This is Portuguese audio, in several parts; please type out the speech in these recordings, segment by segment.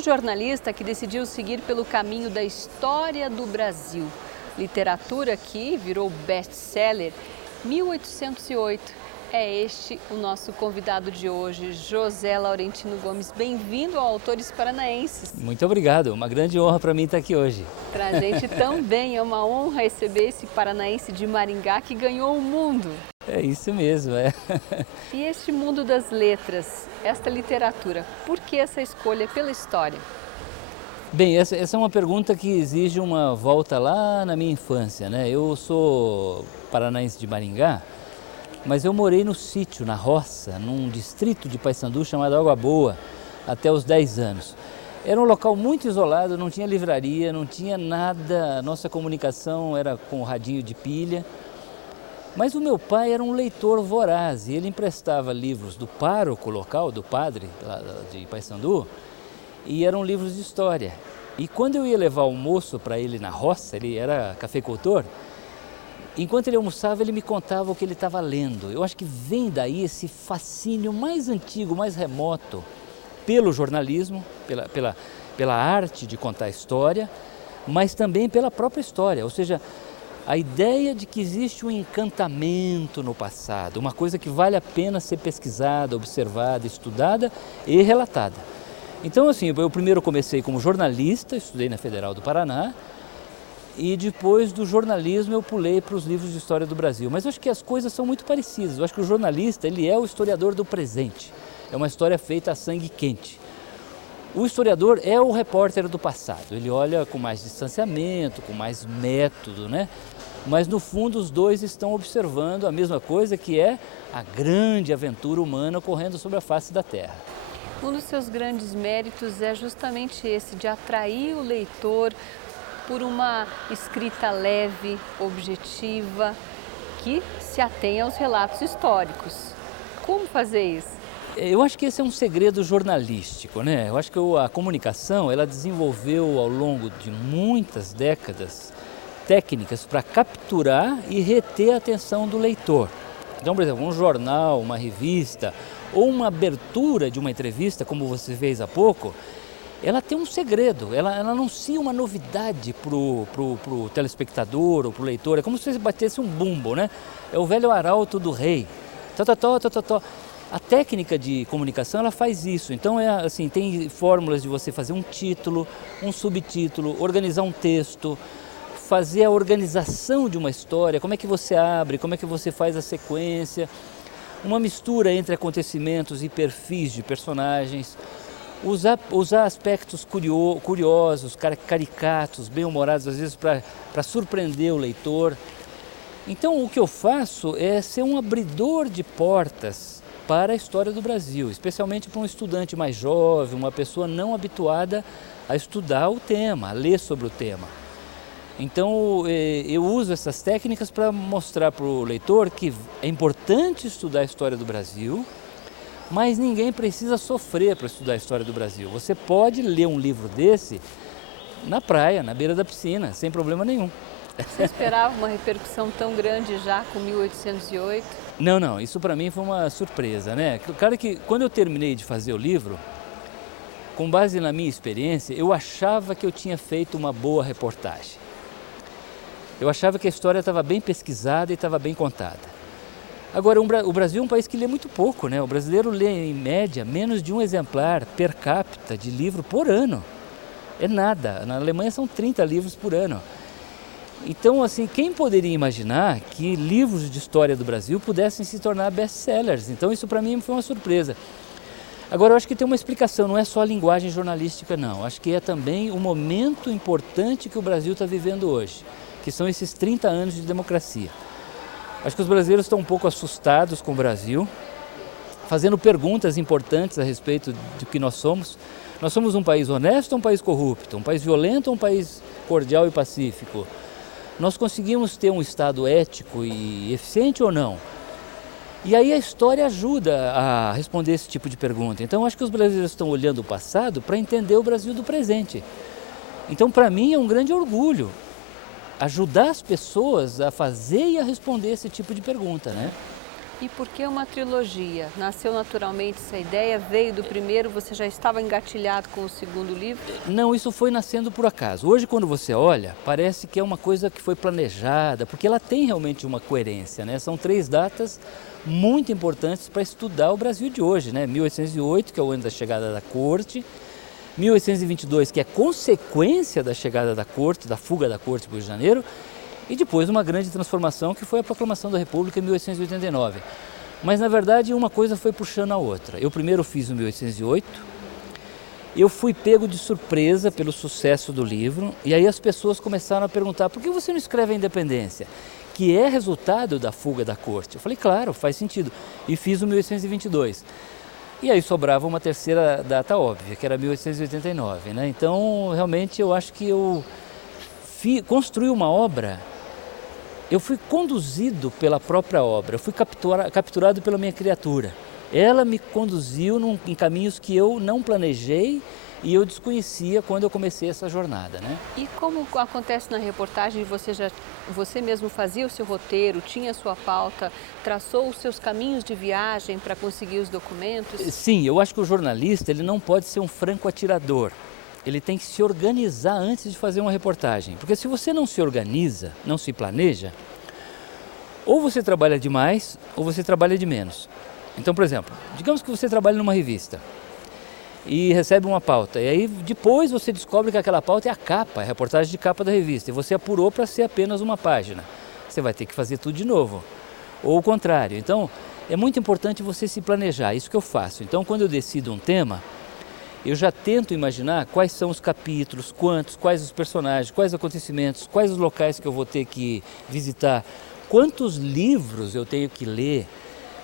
Um jornalista que decidiu seguir pelo caminho da história do Brasil. Literatura que virou best-seller 1808. É este o nosso convidado de hoje, José Laurentino Gomes. Bem-vindo ao Autores Paranaenses. Muito obrigado, uma grande honra para mim estar aqui hoje. Para a gente também é uma honra receber esse paranaense de Maringá que ganhou o mundo. É isso mesmo, é. E este mundo das letras, esta literatura, por que essa escolha pela história? Bem, essa é uma pergunta que exige uma volta lá na minha infância, né? Eu sou paranaense de Maringá, mas eu morei no sítio, na roça, num distrito de Paysandu chamado Água Boa, até os 10 anos. Era um local muito isolado, não tinha livraria, não tinha nada, a nossa comunicação era com radinho de pilha. Mas o meu pai era um leitor voraz e ele emprestava livros do pároco local, do padre de Paysandu, e eram livros de história. E quando eu ia levar almoço para ele na roça, ele era cafeicultor, enquanto ele almoçava, ele me contava o que ele estava lendo. Eu acho que vem daí esse fascínio mais antigo, mais remoto, pelo jornalismo, pela arte de contar história, mas também pela própria história. Ou seja, a ideia de que existe um encantamento no passado, uma coisa que vale a pena ser pesquisada, observada, estudada e relatada. Então, assim, eu primeiro comecei como jornalista, estudei na Federal do Paraná, e depois do jornalismo eu pulei para os livros de história do Brasil. Mas eu acho que as coisas são muito parecidas. Eu acho que o jornalista, ele é o historiador do presente. É uma história feita a sangue quente. O historiador é o repórter do passado. Ele olha com mais distanciamento, com mais método, né? Mas no fundo os dois estão observando a mesma coisa, que é a grande aventura humana ocorrendo sobre a face da Terra. Um dos seus grandes méritos é justamente esse, de atrair o leitor por uma escrita leve, objetiva, que se atenha aos relatos históricos. Como fazer isso? Eu acho que esse é um segredo jornalístico, né? Eu acho que a comunicação, ela desenvolveu ao longo de muitas décadas técnicas para capturar e reter a atenção do leitor. Então, por exemplo, um jornal, uma revista ou uma abertura de uma entrevista, como você fez há pouco, ela tem um segredo, ela anuncia uma novidade para o telespectador ou para o leitor. É como se você batesse um bumbo, né? É o velho arauto do rei. A técnica de comunicação, ela faz isso. Então, assim, tem fórmulas de você fazer um título, um subtítulo, organizar um texto, fazer a organização de uma história, como é que você abre, como é que você faz a sequência, uma mistura entre acontecimentos e perfis de personagens, usar aspectos curiosos, caricatos, bem-humorados, às vezes para surpreender o leitor. Então, o que eu faço é ser um abridor de portas para a história do Brasil, especialmente para um estudante mais jovem, uma pessoa não habituada a estudar o tema, a ler sobre o tema. Então, eu uso essas técnicas para mostrar para o leitor que é importante estudar a história do Brasil, mas ninguém precisa sofrer para estudar a história do Brasil. Você pode ler um livro desse na praia, na beira da piscina, sem problema nenhum. Você esperava uma repercussão tão grande já com 1808? Não, isso para mim foi uma surpresa, né? Claro que quando eu terminei de fazer o livro, com base na minha experiência, eu achava que eu tinha feito uma boa reportagem. Eu achava que a história estava bem pesquisada e estava bem contada. Agora, o Brasil é um país que lê muito pouco, né? O brasileiro lê, em média, menos de um exemplar per capita de livro por ano. É nada. Na Alemanha são 30 livros por ano. Então, assim, quem poderia imaginar que livros de história do Brasil pudessem se tornar best-sellers? Então, isso para mim foi uma surpresa. Agora, eu acho que tem uma explicação, não é só a linguagem jornalística, não. Acho que é também o momento importante que o Brasil está vivendo hoje, que são esses 30 anos de democracia. Acho que os brasileiros estão um pouco assustados com o Brasil, fazendo perguntas importantes a respeito do que nós somos. Nós somos um país honesto ou um país corrupto? Um país violento ou um país cordial e pacífico? Nós conseguimos ter um Estado ético e eficiente ou não? E aí a história ajuda a responder esse tipo de pergunta. Então, acho que os brasileiros estão olhando o passado para entender o Brasil do presente. Então, para mim, é um grande orgulho ajudar as pessoas a fazer e a responder esse tipo de pergunta, né? E por que uma trilogia? Nasceu naturalmente essa ideia? Veio do primeiro? Você já estava engatilhado com o segundo livro? Não, isso foi nascendo por acaso. Hoje, quando você olha, parece que é uma coisa que foi planejada, porque ela tem realmente uma coerência, né? São 3 datas muito importantes para estudar o Brasil de hoje, né? 1808, que é o ano da chegada da corte, 1822, que é consequência da chegada da corte, da fuga da corte para o Rio de Janeiro, e depois uma grande transformação que foi a proclamação da República em 1889. Mas na verdade uma coisa foi puxando a outra. Eu primeiro fiz o 1808, eu fui pego de surpresa pelo sucesso do livro, e aí as pessoas começaram a perguntar: por que você não escreve a Independência, que é resultado da fuga da corte? Eu falei: claro, faz sentido, e fiz o 1822. E aí sobrava uma terceira data óbvia, que era 1889, né? Então realmente eu acho que eu construí uma obra. Eu fui conduzido pela própria obra, eu fui capturado pela minha criatura. Ela me conduziu em caminhos que eu não planejei e eu desconhecia quando eu comecei essa jornada, né? E como acontece na reportagem, você mesmo fazia o seu roteiro, tinha a sua pauta, traçou os seus caminhos de viagem para conseguir os documentos? Sim, eu acho que o jornalista ele não pode ser um franco atirador. Ele tem que se organizar antes de fazer uma reportagem. Porque se você não se organiza, não se planeja, ou você trabalha demais ou você trabalha de menos. Então, por exemplo, digamos que você trabalha numa revista e recebe uma pauta, e aí depois você descobre que aquela pauta é a capa, é a reportagem de capa da revista, e você apurou para ser apenas uma página. Você vai ter que fazer tudo de novo, ou o contrário. Então, é muito importante você se planejar, isso que eu faço. Então, quando eu decido um tema, eu já tento imaginar quais são os capítulos, quais os personagens, quais os acontecimentos, quais os locais que eu vou ter que visitar, quantos livros eu tenho que ler,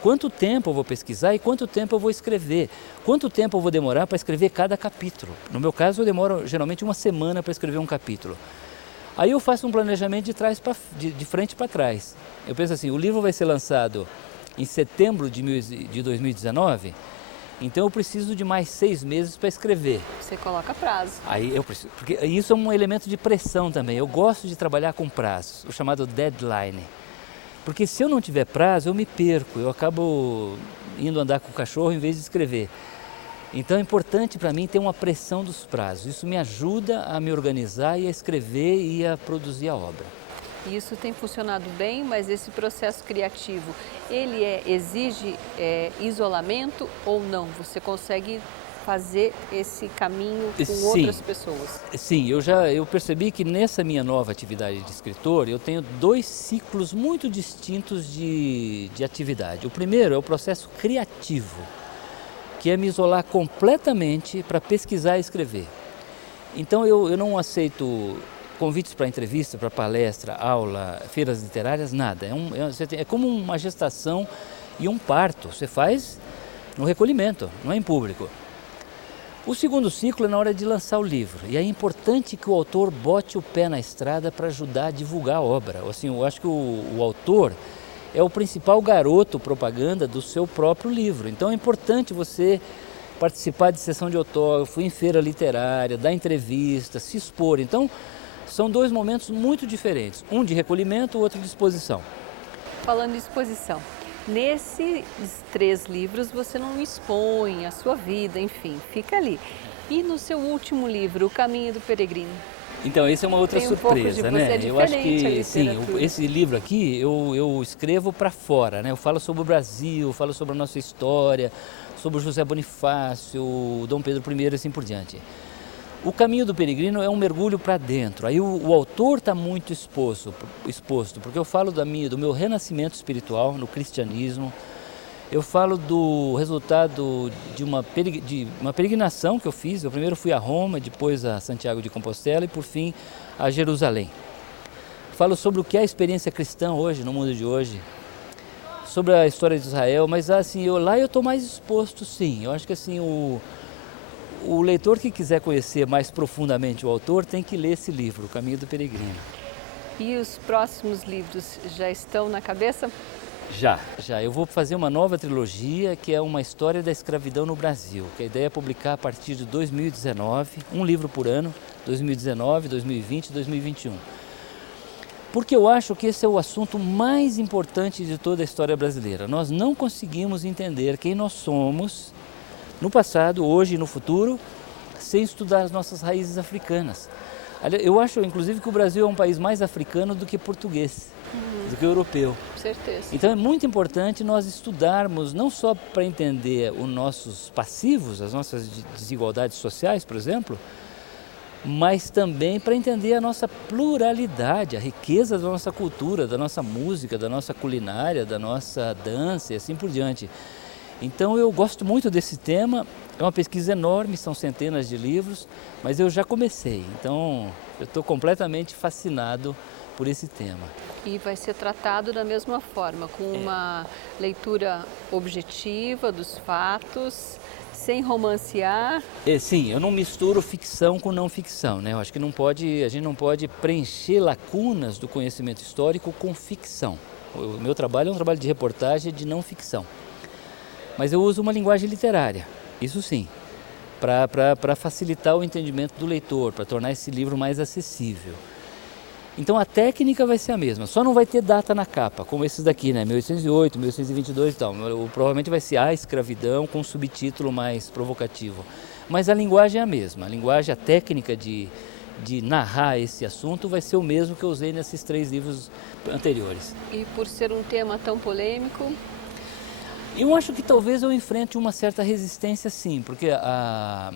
quanto tempo eu vou pesquisar e quanto tempo eu vou escrever, quanto tempo eu vou demorar para escrever cada capítulo. No meu caso, eu demoro geralmente uma semana para escrever um capítulo. Aí eu faço um planejamento de frente para trás. Eu penso assim: o livro vai ser lançado em setembro de 2019, então eu preciso de mais 6 meses para escrever. Você coloca prazo. Aí eu preciso, porque isso é um elemento de pressão também. Eu gosto de trabalhar com prazos, o chamado deadline. Porque se eu não tiver prazo, eu me perco, eu acabo indo andar com o cachorro em vez de escrever. Então é importante para mim ter uma pressão dos prazos. Isso me ajuda a me organizar e a escrever e a produzir a obra. Isso tem funcionado bem, mas esse processo criativo, ele exige isolamento ou não? Você consegue fazer esse caminho com outras pessoas? Sim, eu percebi que nessa minha nova atividade de escritor, eu tenho 2 ciclos muito distintos de atividade. O primeiro é o processo criativo, que é me isolar completamente para pesquisar e escrever. Então eu não aceito convites para entrevista, para palestra, aula, feiras literárias, nada. É como uma gestação e um parto. Você faz no recolhimento, não é em público. O segundo ciclo é na hora de lançar o livro. E é importante que o autor bote o pé na estrada para ajudar a divulgar a obra. Assim, eu acho que o autor é o principal garoto propaganda do seu próprio livro. Então é importante você participar de sessão de autógrafo, em feira literária, dar entrevista, se expor. Então, são 2 momentos muito diferentes, um de recolhimento, o outro de exposição. Falando de exposição, nesses 3 livros você não expõe a sua vida, enfim, fica ali. E no seu último livro, O Caminho do Peregrino? Então, essa é uma outra surpresa, né? Eu acho que sim, esse livro aqui eu escrevo para fora, né? Eu falo sobre o Brasil, falo sobre a nossa história, sobre o José Bonifácio, o Dom Pedro I e assim por diante. O Caminho do Peregrino é um mergulho para dentro. Aí o autor está muito exposto, porque eu falo do meu renascimento espiritual no cristianismo. Eu falo do resultado de uma peregrinação que eu fiz. Eu primeiro fui a Roma, depois a Santiago de Compostela e por fim a Jerusalém. Falo sobre o que é a experiência cristã hoje, no mundo de hoje, sobre a história de Israel, mas assim, lá eu estou mais exposto, sim. Eu acho que assim, o leitor que quiser conhecer mais profundamente o autor tem que ler esse livro, O Caminho do Peregrino. E os próximos livros já estão na cabeça? Já. Eu vou fazer uma nova trilogia que é uma história da escravidão no Brasil, que a ideia é publicar a partir de 2019, um livro por ano, 2019, 2020 e 2021. Porque eu acho que esse é o assunto mais importante de toda a história brasileira. Nós não conseguimos entender quem nós somos no passado, hoje e no futuro, sem estudar as nossas raízes africanas. Eu acho, inclusive, que o Brasil é um país mais africano do que português, do que europeu. Com certeza. Então é muito importante nós estudarmos, não só para entender os nossos passivos, as nossas desigualdades sociais, por exemplo, mas também para entender a nossa pluralidade, a riqueza da nossa cultura, da nossa música, da nossa culinária, da nossa dança e assim por diante. Então eu gosto muito desse tema, é uma pesquisa enorme, são centenas de livros, mas eu já comecei, então eu estou completamente fascinado por esse tema. E vai ser tratado da mesma forma, com uma leitura objetiva dos fatos, sem romancear. Sim, eu não misturo ficção com não ficção, né? Eu acho que a gente não pode preencher lacunas do conhecimento histórico com ficção. O meu trabalho é um trabalho de reportagem de não ficção. Mas eu uso uma linguagem literária, isso sim, para facilitar o entendimento do leitor, para tornar esse livro mais acessível. Então a técnica vai ser a mesma, só não vai ter data na capa, como esses daqui, né? 1808, 1822 e tal. Provavelmente vai ser A Escravidão com um subtítulo mais provocativo. Mas a linguagem é a mesma, a técnica de narrar esse assunto vai ser o mesmo que eu usei nesses 3 livros anteriores. E por ser um tema tão polêmico? Eu acho que talvez eu enfrente uma certa resistência sim, porque a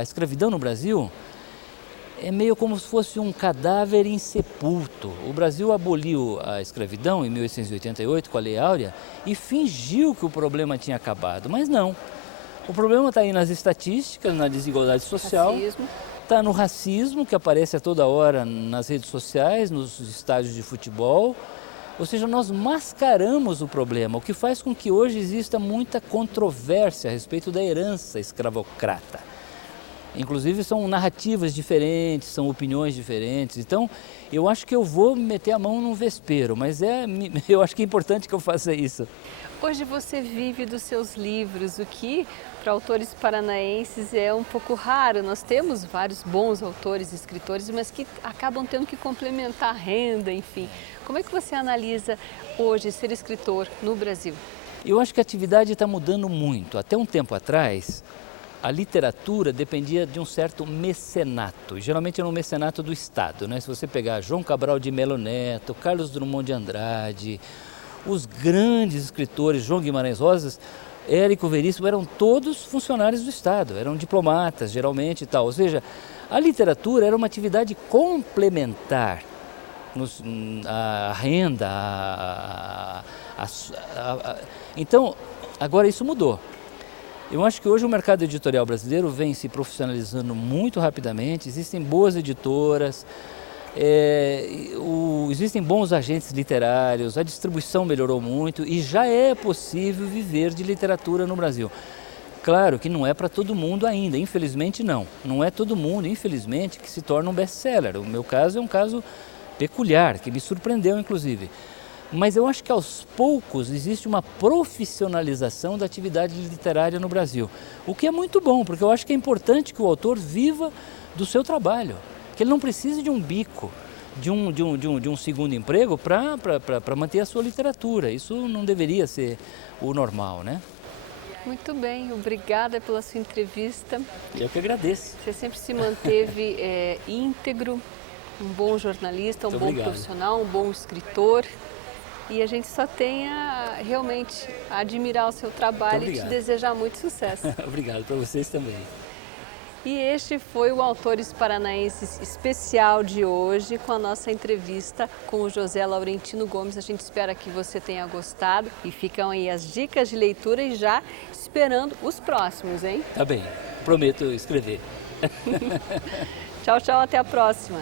escravidão no Brasil é meio como se fosse um cadáver insepulto. O Brasil aboliu a escravidão em 1888 com a Lei Áurea e fingiu que o problema tinha acabado, mas não. O problema está aí nas estatísticas, na desigualdade social, está no racismo que aparece a toda hora nas redes sociais, nos estádios de futebol. Ou seja, nós mascaramos o problema, o que faz com que hoje exista muita controvérsia a respeito da herança escravocrata. Inclusive são narrativas diferentes, são opiniões diferentes. Então, eu acho que eu vou meter a mão num vespeiro, mas eu acho que é importante que eu faça isso. Hoje você vive dos seus livros, o que para autores paranaenses é um pouco raro. Nós temos vários bons autores, escritores, mas que acabam tendo que complementar a renda, enfim. Como é que você analisa hoje ser escritor no Brasil? Eu acho que a atividade está mudando muito. Até um tempo atrás, a literatura dependia de um certo mecenato, geralmente era um mecenato do Estado, né? Se você pegar João Cabral de Melo Neto, Carlos Drummond de Andrade, os grandes escritores, João Guimarães Rosa, Érico Veríssimo, eram todos funcionários do Estado, eram diplomatas geralmente e tal. Ou seja, a literatura era uma atividade complementar, a renda, então agora isso mudou. Eu acho que hoje o mercado editorial brasileiro vem se profissionalizando muito rapidamente, existem boas editoras, existem bons agentes literários, a distribuição melhorou muito e já é possível viver de literatura no Brasil. Claro que não é para todo mundo ainda, infelizmente não. Não é todo mundo, infelizmente, que se torna um best-seller. O meu caso é um caso peculiar, que me surpreendeu inclusive. Mas eu acho que aos poucos existe uma profissionalização da atividade literária no Brasil. O que é muito bom, porque eu acho que é importante que o autor viva do seu trabalho. Que ele não precise de um bico, de um segundo emprego para manter a sua literatura. Isso não deveria ser o normal, né? Muito bem, obrigada pela sua entrevista. Eu que agradeço. Você sempre se manteve íntegro, um bom jornalista, um bom profissional, um bom escritor. E a gente só tem a realmente admirar o seu trabalho e te desejar muito sucesso. Obrigado, para vocês também. E este foi o Autores Paranaenses especial de hoje, com a nossa entrevista com o José Laurentino Gomes. A gente espera que você tenha gostado e ficam aí as dicas de leitura e já esperando os próximos, hein? Tá bem, prometo escrever. Tchau, tchau, até a próxima.